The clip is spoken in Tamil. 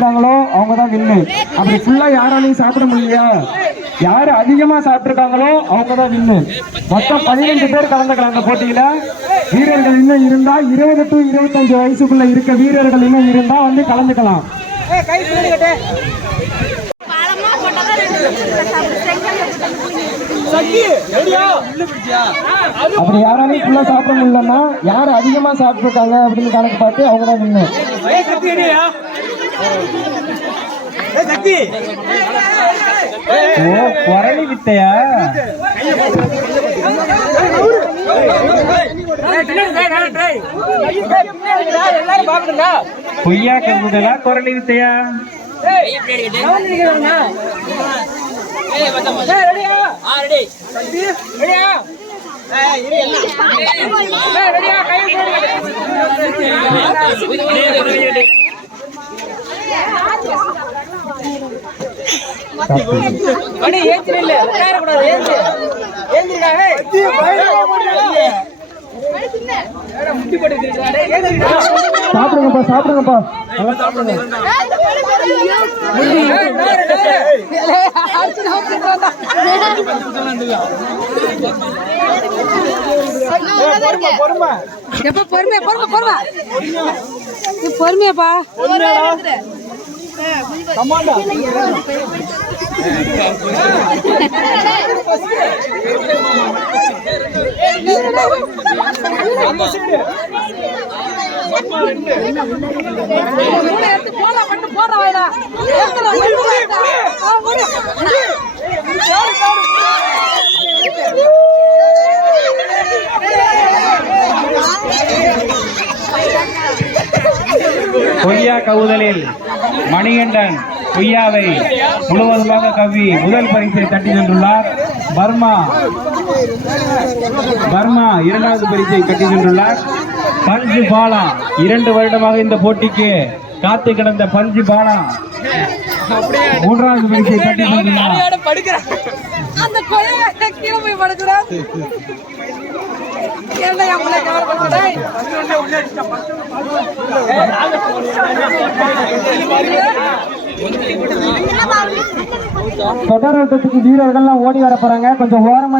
வைக்கிறாங்களோ அவங்க தான் வின்னு அப்படி ஃபுல்லா யாராலையும் சாப்பிட முடியலையா? யாரு அதிகமா சாப்பிட்டுருக்காங்களோ அவங்க தான் வின்னு மொத்தம் பதினைந்து பேர் கலந்துக்கிறாங்க அந்த போட்டியில. வீரர்கள் இன்னும் இருந்தா இருபது டு இருபத்தஞ்சு வயசுக்குள்ள இருக்க வீரர்கள் இன்னும் இருந்தா வந்து கலந்துக்கலாம். அப்படி யாராலையும் ஃபுல்லா சாப்பிட முடியலன்னா யார் அதிகமா சாப்பிட்டுருக்காங்க அப்படின்னு கணக்கு பார்த்து அவங்க தான் வின்னு ஓ குரலி வித்தையா பொய்யா கம்புதலா குரலி வித்தையா சாப்பிடுங்கப்பா சாப்பிடுங்கப்பா. நல்லா சாப்பிடுங்க எப்ப பொறுமையா பொறுமை பொறுமை. பொறுமையாப்பா. மூணு. பொய்யா கவுதலில் மணிகண்டன் கொய்யாவை முழுவதுமாக கவி முதல் பரிசை தட்டி சென்றுள்ளார் பர்மா பர்மா இரண்டாவது பரிசை தட்டி சென்றுள்ளார் பஞ்சு பாலா இரண்டு வருடமாக இந்த போட்டிக்கு காத்து கிடந்த பஞ்சு பாலா மூன்றாவது பரிசை தட்டி சென்றுள்ளார் தொடர் ஓட்டத்துக்கு வீரர்கள்லாம் ஓடி வர போறாங்க. கொஞ்சம் ஓரமா